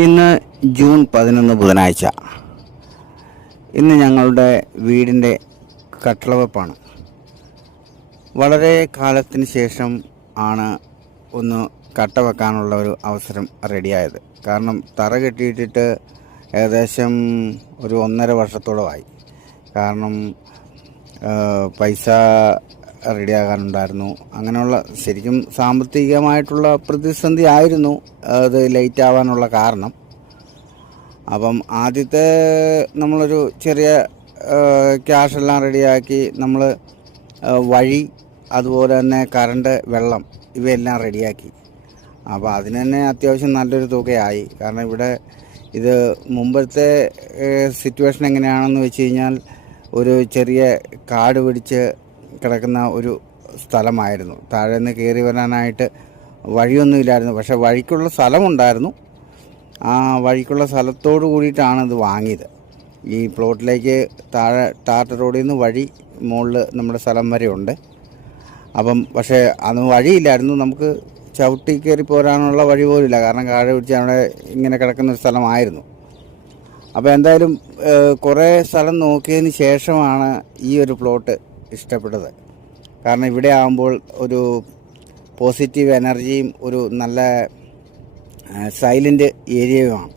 ഇന്ന് ജൂൺ 11 ബുധനാഴ്ച. ഇന്ന് ഞങ്ങളുടെ വീടിൻ്റെ കട്ടളവെപ്പാണ്. വളരെ കാലത്തിന് ശേഷം ആണ് ഒന്ന് കട്ട വെക്കാനുള്ള ഒരു അവസരം റെഡിയായത്. കാരണം തറ കെട്ടിയിട്ടിട്ട് ഏകദേശം ഒരു 1.5 വർഷത്തോളമായി. കാരണം പൈസ റെഡിയാകാനുണ്ടായിരുന്നു. അങ്ങനെയുള്ള ശരിക്കും സാമ്പത്തികമായിട്ടുള്ള പ്രതിസന്ധി ആയിരുന്നു അത് ലേറ്റ് ആവാനുള്ള കാരണം. അപ്പം ആദ്യത്തെ നമ്മളൊരു ചെറിയ ക്യാഷെല്ലാം റെഡിയാക്കി നമ്മൾ വഴി, അതുപോലെ തന്നെ കറണ്ട്, വെള്ളം ഇവയെല്ലാം റെഡിയാക്കി. അപ്പോൾ അതിന് തന്നെ അത്യാവശ്യം നല്ലൊരു തുകയായി. കാരണം ഇവിടെ ഇത് മുമ്പത്തെ സിറ്റുവേഷൻ എങ്ങനെയാണെന്ന് വെച്ച് കഴിഞ്ഞാൽ ഒരു ചെറിയ കാട് പിടിച്ച് കിടക്കുന്ന ഒരു സ്ഥലമായിരുന്നു. താഴെ നിന്ന് കയറി വരാനായിട്ട് വഴിയൊന്നുമില്ലായിരുന്നു. പക്ഷേ വഴിക്കുള്ള സ്ഥലമുണ്ടായിരുന്നു. ആ വഴിക്കുള്ള സ്ഥലത്തോട് കൂടിയിട്ടാണ് ഇത് വാങ്ങിയത്. ഈ പ്ലോട്ടിലേക്ക് താഴെ ടാർ റോഡിൽ നിന്ന് വഴി മുകളിൽ നമ്മുടെ സ്ഥലം വരെ ഉണ്ട്. അപ്പം പക്ഷേ അന്ന് വഴിയില്ലായിരുന്നു. നമുക്ക് ചവിട്ടി കയറി പോരാനുള്ള വഴി പോലുമില്ല. കാരണം കാട് പിടിച്ച് അവിടെ ഇങ്ങനെ കിടക്കുന്ന ഒരു സ്ഥലമായിരുന്നു. അപ്പോൾ എന്തായാലും കുറേ സ്ഥലം നോക്കിയതിന് ശേഷമാണ് ഈ ഒരു പ്ലോട്ട് ഇഷ്ടപ്പെട്ടത്. കാരണം ഇവിടെ ആകുമ്പോൾ ഒരു പോസിറ്റീവ് എനർജിയും ഒരു നല്ല സൈലൻ്റ് ഏരിയയുമാണ്.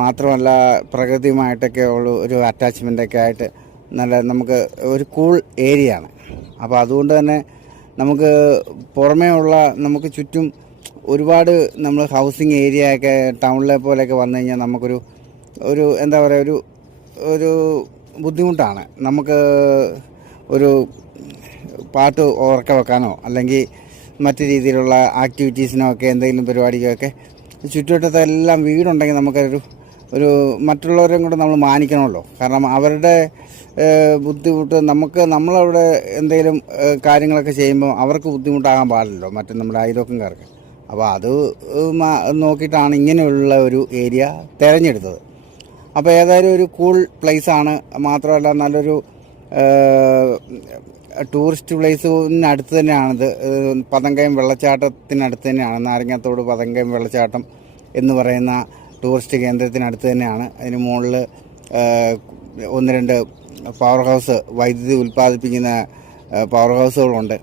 മാത്രമല്ല പ്രകൃതിയുമായിട്ടൊക്കെ ഉള്ള ഒരു അറ്റാച്ച്മെൻ്റൊക്കെ ആയിട്ട് നല്ല നമുക്ക് ഒരു കൂൾ ഏരിയയാണ്. അപ്പോൾ അതുകൊണ്ട് തന്നെ നമുക്ക് പുറമേ ഉള്ള നമുക്ക് ചുറ്റും ഒരുപാട് നമ്മൾ ഹൗസിങ് ഏരിയയൊക്കെ ടൗണിലെ പോലെയൊക്കെ വന്നു കഴിഞ്ഞാൽ നമുക്കൊരു എന്താ പറയുക ഒരു ബുദ്ധിമുട്ടാണ്. നമുക്ക് ഒരു പാട്ട് ഉറക്കം വെക്കാനോ അല്ലെങ്കിൽ മറ്റു രീതിയിലുള്ള ആക്ടിവിറ്റീസിനോ ഒക്കെ എന്തെങ്കിലും പരിപാടിക്കൊക്കെ ചുറ്റുവട്ടത്തെല്ലാം വീടുണ്ടെങ്കിൽ നമുക്കൊരു മറ്റുള്ളവരെയും കൂടെ നമ്മൾ മാനിക്കണമല്ലോ. കാരണം അവരുടെ ബുദ്ധിമുട്ട് നമ്മളവിടെ എന്തെങ്കിലും കാര്യങ്ങളൊക്കെ ചെയ്യുമ്പോൾ അവർക്ക് ബുദ്ധിമുട്ടാകാൻ പാടില്ലല്ലോ മറ്റു നമ്മുടെ അയൽവക്കംകാർക്ക്. അപ്പോൾ അത് നോക്കിയിട്ടാണ് ഇങ്ങനെയുള്ള ഒരു ഏരിയ തിരഞ്ഞെടുത്തത്. അപ്പോൾ ഏതായാലും ഒരു കൂൾ പ്ലേസാണ്. മാത്രമല്ല നല്ലൊരു ടൂറിസ്റ്റ് പ്ലേസിനടുത്ത് തന്നെയാണിത്. പതങ്കയം വെള്ളച്ചാട്ടത്തിനടുത്ത് തന്നെയാണ്. നാരങ്ങാത്തോട് പതങ്കയം വെള്ളച്ചാട്ടം എന്ന് പറയുന്ന ടൂറിസ്റ്റ് കേന്ദ്രത്തിനടുത്ത് തന്നെയാണ്. അതിന് മുകളിൽ 1-2 പവർ ഹൗസ്, വൈദ്യുതി ഉൽപ്പാദിപ്പിക്കുന്ന പവർ ഹൗസുകളുണ്ട്.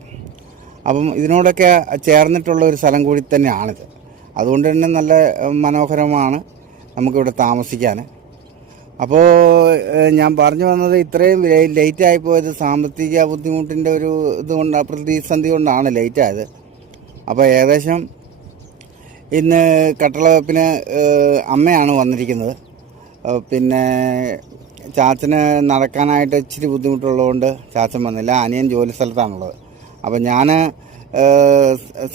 അപ്പം ഇതിനോടൊക്കെ ചേർന്നിട്ടുള്ള ഒരു സ്ഥലം കൂടി തന്നെയാണിത്. അതുകൊണ്ട് തന്നെ നല്ല മനോഹരമാണ് നമുക്കിവിടെ താമസിക്കാൻ. അപ്പോൾ ഞാൻ പറഞ്ഞു വന്നത് ഇത്രയും ലേറ്റായി പോയത് സാമ്പത്തിക ബുദ്ധിമുട്ടിൻ്റെ ഒരു പ്രതിസന്ധി കൊണ്ടാണ് ലേറ്റായത്. അപ്പോൾ ഏകദേശം ഇന്ന് കട്ടളവെപ്പിന് അമ്മയാണ് വന്നിരിക്കുന്നത്. പിന്നെ ചാച്ചന് നടക്കാനായിട്ട് ഇച്ചിരി ബുദ്ധിമുട്ടുള്ളതുകൊണ്ട് ചാച്ചൻ വന്നില്ല. അനിയൻ ജോലി സ്ഥലത്താണുള്ളത്. അപ്പം ഞാൻ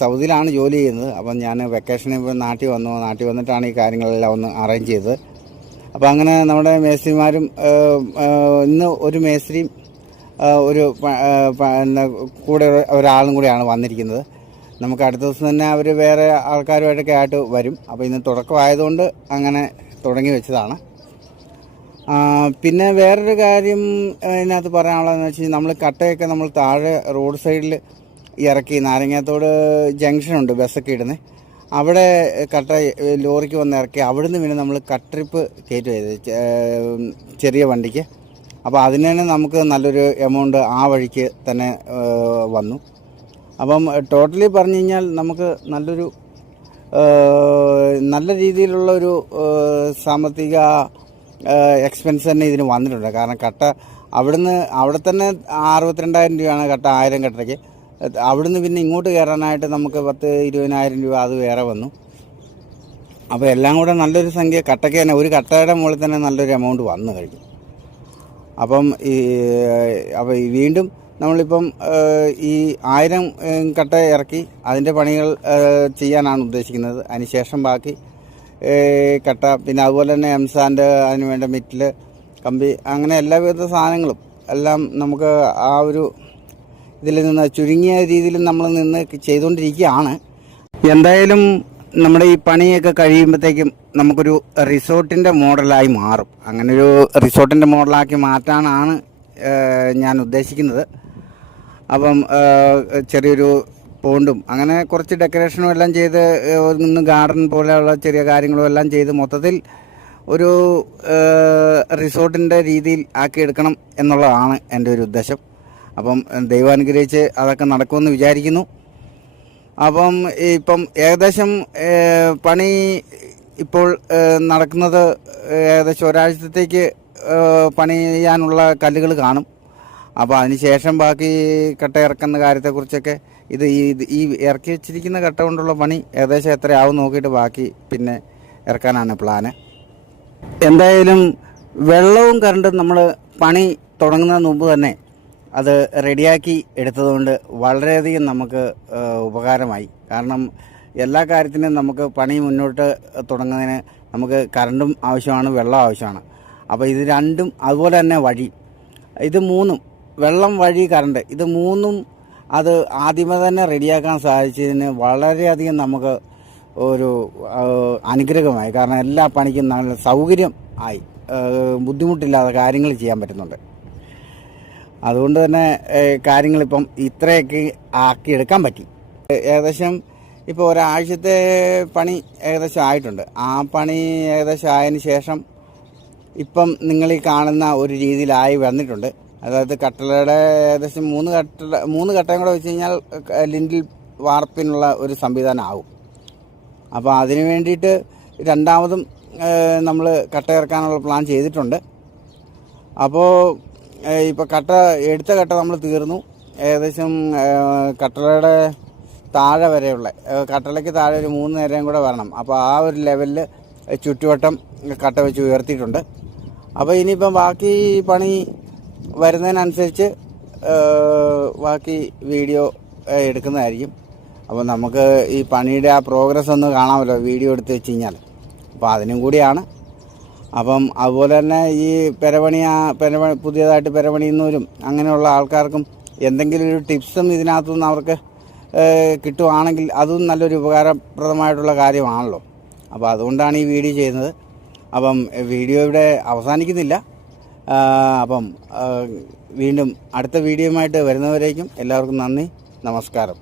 സൗദിയിലാണ് ജോലി ചെയ്യുന്നത്. അപ്പം ഞാൻ വെക്കേഷനിൽ നാട്ടിൽ വന്നിട്ടാണ് ഈ കാര്യങ്ങളെല്ലാം ഒന്ന് അറേഞ്ച് ചെയ്തത്. അപ്പോൾ അങ്ങനെ നമ്മുടെ മേസ്ത്രിമാരും ഇന്ന് ഒരു മേസ്ത്രിയും ഒരു കൂടെ ഒരാളും കൂടെയാണ് വന്നിരിക്കുന്നത്. നമുക്ക് അടുത്ത ദിവസം തന്നെ അവർ വേറെ ആൾക്കാരുമായിട്ടൊക്കെ ആയിട്ട് വരും. അപ്പോൾ ഇന്ന് തുടക്കമായതുകൊണ്ട് അങ്ങനെ തുടങ്ങി വെച്ചതാണ്. പിന്നെ വേറൊരു കാര്യം ഇതിനകത്ത് പറയാനുള്ളതെന്ന് വെച്ച് കഴിഞ്ഞാൽ നമ്മൾ കട്ടയൊക്കെ നമ്മൾ താഴെ റോഡ് സൈഡിൽ ഇറക്കി, നാരങ്ങാത്തോട് ജംഗ്ഷനുണ്ട് ബസ്സൊക്കെ ഇടുന്നത്, അവിടെ കട്ട ലോറിക്ക് വന്ന് ഇറക്കി അവിടുന്ന് പിന്നെ നമ്മൾ കട്ട്രിപ്പ് കയറ്റി ചെയ്ത് ചെറിയ വണ്ടിക്ക്. അപ്പോൾ അതിന് തന്നെ നമുക്ക് നല്ലൊരു എമൗണ്ട് ആ വഴിക്ക് തന്നെ വന്നു. അപ്പം ടോട്ടലി പറഞ്ഞു കഴിഞ്ഞാൽ നമുക്ക് നല്ല രീതിയിലുള്ളൊരു സാമ്പത്തിക എക്സ്പെൻസ് തന്നെ ഇതിന് വന്നിട്ടുണ്ട്. കാരണം കട്ട അവിടെ തന്നെ 62,000 രൂപയാണ് കട്ട 1000 കട്ടയ്ക്ക്. അവിടുന്ന് പിന്നെ ഇങ്ങോട്ട് കയറാനായിട്ട് നമുക്ക് 10,000-20,000 രൂപ അത് വേറെ വന്നു. അപ്പോൾ എല്ലാം കൂടെ നല്ലൊരു സംഖ്യ കട്ടയ്ക്ക് തന്നെ, ഒരു കട്ടയുടെ മുകളിൽ തന്നെ നല്ലൊരു എമൗണ്ട് വന്നു കഴിഞ്ഞു. അപ്പം വീണ്ടും നമ്മളിപ്പം ഈ 1000 കട്ട ഇറക്കി അതിൻ്റെ പണികൾ ചെയ്യാനാണ് ഉദ്ദേശിക്കുന്നത്. അതിനുശേഷം ബാക്കി കട്ട, പിന്നെ അതുപോലെ തന്നെ എംസാൻഡ്, അതിന് വേണ്ട മെറ്റൽ, കമ്പി, അങ്ങനെ എല്ലാവിധ സാധനങ്ങളും എല്ലാം നമുക്ക് ആ ഒരു ഇതിൽ നിന്ന് ചുരുങ്ങിയ രീതിയിൽ നമ്മൾ ചെയ്തുകൊണ്ടിരിക്കുകയാണ്. എന്തായാലും നമ്മുടെ ഈ പണിയൊക്കെ കഴിയുമ്പോഴത്തേക്കും നമുക്കൊരു റിസോർട്ടിൻ്റെ മോഡലായി മാറും. അങ്ങനൊരു റിസോർട്ടിൻ്റെ മോഡലാക്കി മാറ്റാനാണ് ഞാൻ ഉദ്ദേശിക്കുന്നത്. അപ്പം ചെറിയൊരു പോണ്ടും അങ്ങനെ കുറച്ച് ഡെക്കറേഷനും എല്ലാം ചെയ്ത് ഒന്ന് ഗാർഡൻ പോലെയുള്ള ചെറിയ കാര്യങ്ങളും എല്ലാം ചെയ്ത് മൊത്തത്തിൽ ഒരു റിസോർട്ടിൻ്റെ രീതിയിൽ ആക്കിയെടുക്കണം എന്നുള്ളതാണ് എൻ്റെ ഒരു ഉദ്ദേശം. അപ്പം ദൈവം അനുഗ്രഹിച്ച് അതൊക്കെ നടക്കുമെന്ന് വിചാരിക്കുന്നു. അപ്പം ഇപ്പം ഏകദേശം പണി ഇപ്പോൾ നടക്കുന്നത് ഏകദേശം ഒരാഴ്ചത്തേക്ക് പണി ചെയ്യാനുള്ള കല്ലുകൾ കാണും. അപ്പോൾ അതിന് ശേഷം ബാക്കി കട്ട ഇറക്കുന്ന കാര്യത്തെക്കുറിച്ചൊക്കെ ഈ ഇറക്കി വെച്ചിരിക്കുന്ന കട്ട കൊണ്ടുള്ള പണി ഏകദേശം എത്രയാവും നോക്കിയിട്ട് ബാക്കി പിന്നെ ഇറക്കാനാണ് പ്ലാന്. എന്തായാലും വെള്ളവും കറണ്ടും നമ്മൾ പണി തുടങ്ങുന്നതിന് മുമ്പ് തന്നെ അത് റെഡിയാക്കി എടുത്തതുകൊണ്ട് വളരെയധികം നമുക്ക് ഉപകാരമായി. കാരണം എല്ലാ കാര്യത്തിനും നമുക്ക് പണി മുന്നോട്ട് തുടങ്ങുന്നതിന് നമുക്ക് കറണ്ടും ആവശ്യമാണ്, വെള്ളം ആവശ്യമാണ്. അപ്പോൾ ഇത് രണ്ടും അതുപോലെ തന്നെ വഴി, ഇത് മൂന്നും വെള്ളം, വഴി, കറണ്ട്, ഇത് മൂന്നും അത് ആദ്യമേ തന്നെ റെഡിയാക്കാൻ സാധിച്ചതിന് വളരെയധികം നമുക്ക് ഒരു അനുഗ്രഹമായി. കാരണം എല്ലാ പണിക്കും നല്ല സൗകര്യം ആയി, ബുദ്ധിമുട്ടില്ലാതെ കാര്യങ്ങൾ ചെയ്യാൻ പറ്റുന്നുണ്ട്. അതുകൊണ്ട് തന്നെ കാര്യങ്ങളിപ്പം ഇത്രയൊക്കെ ആക്കിയെടുക്കാൻ പറ്റി. ഏകദേശം ഇപ്പോൾ ഒരാഴ്ചത്തെ പണി ഏകദേശം ആയിട്ടുണ്ട്. ആ പണി ഏകദേശം ആയതിനു ശേഷം ഇപ്പം നിങ്ങൾ ഈ കാണുന്ന ഒരു രീതിയിലായി വന്നിട്ടുണ്ട്. അതായത് കട്ടളയുടെ ഏകദേശം മൂന്ന് കട്ടയും കൂടെ വെച്ച് കഴിഞ്ഞാൽ ലിൻഡിൽ വാർപ്പിനുള്ള ഒരു സംവിധാനം ആവും. അപ്പോൾ അതിന് വേണ്ടിയിട്ട് രണ്ടാമതും നമ്മൾ കട്ട ഇറക്കാനുള്ള പ്ലാൻ ചെയ്തിട്ടുണ്ട്. അപ്പോൾ ഇപ്പോൾ എടുത്ത കട്ട നമ്മൾ തീർന്നു. ഏകദേശം കട്ടളയുടെ താഴെ വരെയുള്ള കട്ടളയ്ക്ക് താഴെ ഒരു 3 നിരയും കൂടെ വരണം. അപ്പോൾ ആ ഒരു ലെവലിൽ ചുറ്റുവട്ടം കട്ട വെച്ച് ഉയർത്തിയിട്ടുണ്ട്. അപ്പോൾ ഇനിയിപ്പം ബാക്കി പണി വരുന്നതിനനുസരിച്ച് ബാക്കി വീഡിയോ എടുക്കുന്നതായിരിക്കും. അപ്പോൾ നമുക്ക് ഈ പണിയുടെ ആ പ്രോഗ്രസ് ഒന്ന് കാണാമല്ലോ വീഡിയോ എടുത്ത് വെച്ച് കഴിഞ്ഞാൽ. അപ്പോൾ അതിനും കൂടിയാണ്. അപ്പം അതുപോലെ തന്നെ ഈ പുതിയതായിട്ട് പെരപണിയുന്നവരും അങ്ങനെയുള്ള ആൾക്കാർക്കും എന്തെങ്കിലും ഒരു ടിപ്സും ഇതിനകത്തുനിന്ന് അവർക്ക് കിട്ടുവാണെങ്കിൽ അതും നല്ലൊരു ഉപകാരപ്രദമായിട്ടുള്ള കാര്യമാണല്ലോ. അപ്പോൾ അതുകൊണ്ടാണ് ഈ വീഡിയോ ചെയ്യുന്നത്. അപ്പം വീഡിയോ ഇവിടെ അവസാനിക്കുന്നില്ല. അപ്പം വീണ്ടും അടുത്ത വീഡിയോയുമായിട്ട് വരുന്നവരേക്കും എല്ലാവർക്കും നന്ദി, നമസ്കാരം.